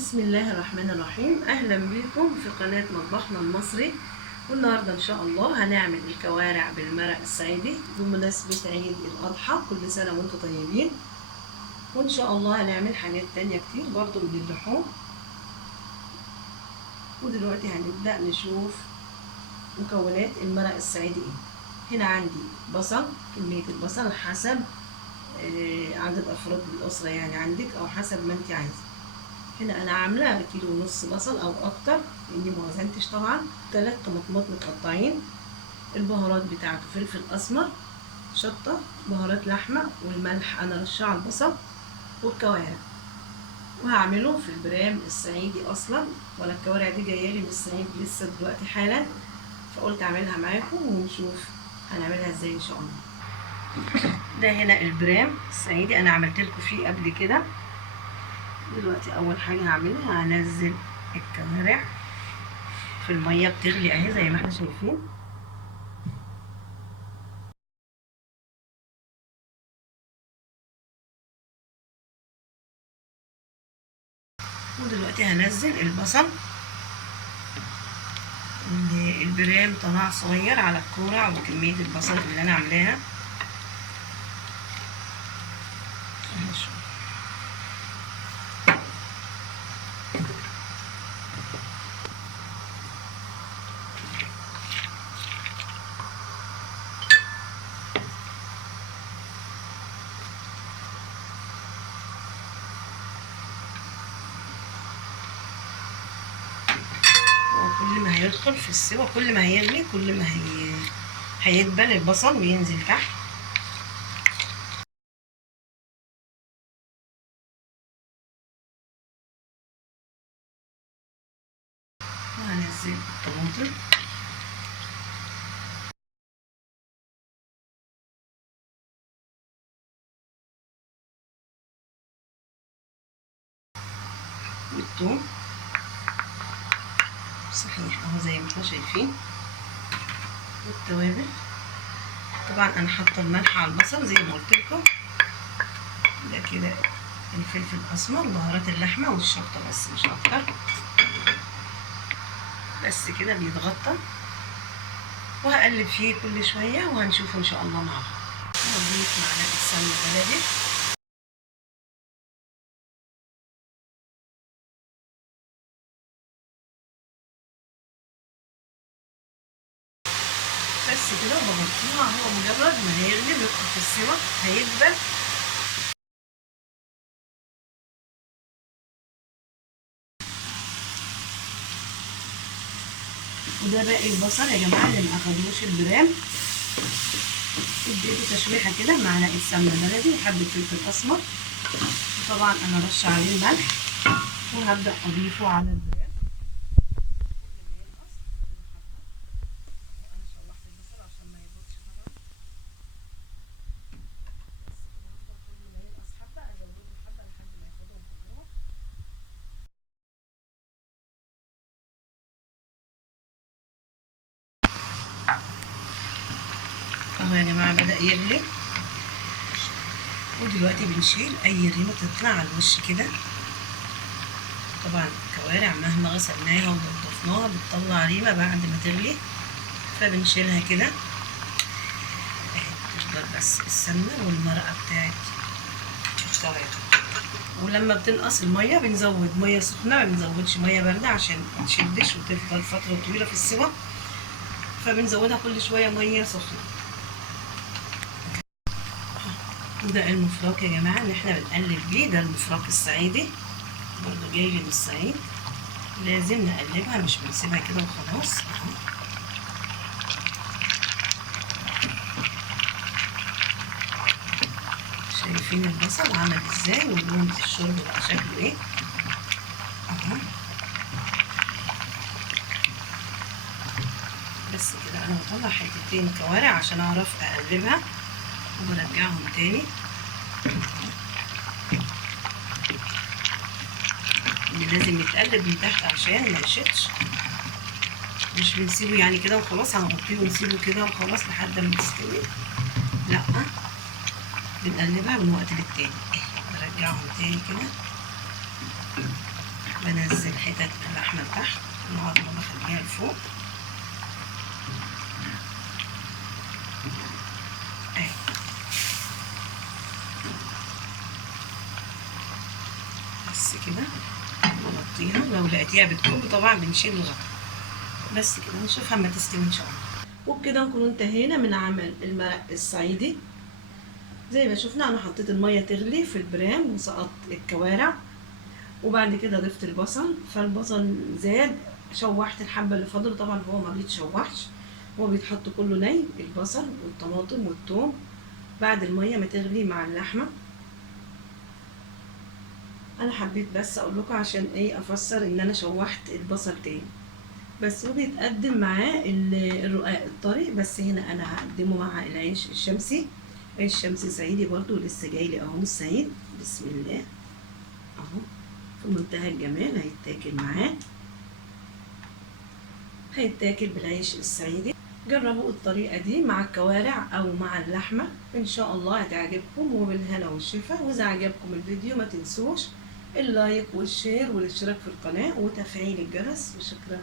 بسم الله الرحمن الرحيم. اهلا بكم في قناة مطبخنا المصري. والنهاردة ان شاء الله هنعمل الكوارع بالمرق الصعيدي بمناسبة عيد الاضحى. كل سنة وانتم طيبين. وان شاء الله هنعمل حاجات تانية كتير برضو من اللحوم. ودلوقتي هنبدأ نشوف مكونات المرق الصعيدي ايه. هنا عندي بصل، كمية البصل حسب عدد افراد الاسرة، يعني عندك او حسب ما انت عايزة. هنا انا عامله كيلو ونص بصل او اكتر لاني ما وزنتش طبعا. 3 طماطمات متقطعين. البهارات بتاعته فلفل اسمر، شطه، بهارات لحمه، والملح انا رشاه على البصل، والكوارع. وهعمله في البرام الصعيدي اصلا، ولا الكوارع دي جايه لي من الصعيد لسه دلوقتي حالا، فقلت اعملها معاكم ونشوف هنعملها ازاي ان شاء الله. ده هنا البرام الصعيدي انا عملت لكم فيه قبل كده. دلوقتي اول حاجه هعملها هنزل الكوارع في الميه بتغلي اهي زي ما احنا شايفين. ودلوقتي هنزل البصل. البرام طلع صغير على الكوره وكميه البصل اللي انا عاملاها. وكل ما هيدخل في السوا كل ما هيغلي كل ما هيدبل البصل وينزل تحت. وهنزل الطماطم. والثوم صحيح اهو زي ما احنا شايفين. والتوابل طبعا انا حاطه الملح على البصل زي ما قلت لكم. ده كده الفلفل الاسمر وبهارات اللحمه والشطه بس مش اكتر. بس كده بيتغطى وهقلب فيه كل شويه وهنشوفه ان شاء الله مع بعض. هضيف معلقه سمنه بلدي. بس كده وبغطيها. هو مجرد ما هيغلي ويدخل في السوا هيدبل. وده باقي البصل يا جماعه اللي ما اخدوش البرام. اديته تشويحه كده معلقه سمنه بلدي وحبه فلفل اسمر. وطبعا انا رش عليه الملح وهبدا اضيفه على البرام. اهو يا جماعه بدأ يغلي. ودلوقتي بنشيل اي ريمه تطلع على الوش كده. طبعا الكوارع مهما غسلناها ونضفناها بتطلع ريمه بعد ما تغلي، فبنشيلها كده اهي. تفضل بس السمنه والمرقه بتاعت الكوارع. ولما بتنقص الميه بنزود ميه سخنه، ما بنزودش ميه بارده عشان ما تشدش وتفضل فتره طويله في السوا، فبنزودها كل شويه ميه سخنه. وده المفراك يا جماعه اللي احنا بنقلب بيه. ده المفراك الصعيدي برضه جاي لي من الصعيد. لازم نقلبها مش بنسيبها كده وخلاص. شايفين البصل عمل ازاي ولون الشرب بقى شكله ايه اهو. بس كده انا بطلع حتتين كوارع عشان اعرف اقلبها وبرجعهم تاني. لازم يتقلب من تحت عشان ما يشتش. مش بنسيبه يعني كده وخلاص هنغطيه ونسيبه كده وخلاص لحد ما تستوي، لا بنقلبها من وقت للتاني. نرجعهم تاني كده بنزل حتت اللحمة تحت، العظمة بخليها لفوق اهي. بس كده نغطيها، لو لقيتيها بتكب طبعا بنشيل الغطا. بس كده نشوفها اما تستوي ان شاء الله. وبكده نكون انتهينا من عمل المرق الصعيدي. زي ما شفنا انا حطيت الميه تغلي في البرام وسقطت الكوارع، وبعد كده ضفت البصل، فالبصل زاد شوحت الحبه اللي فضلوا. طبعا هو ما بيتشوحش، هو بيتحط كله ني، البصل والطماطم والثوم بعد الميه ما تغلي مع اللحمه. انا حبيت بس اقول لكم عشان ايه افسر ان انا شوحت البصل تاني بس. وبيتقدم معاه الرقاق الطري، بس هنا انا هقدمه مع العيش الشمسي. عيش شمسي صعيدي برضو لسه جاي لي اهو من الصعيد. بسم الله اهو في منتهى الجمال. هيتاكل معاه، هيتاكل بالعيش الصعيدي. جربوا الطريقة دي مع الكوارع او مع اللحمة، ان شاء الله هتعجبكم وبالهنا والشفا. واذا عجبكم الفيديو ما تنسوش اللايك والشير والاشتراك في القناة وتفعيل الجرس، وشكرا.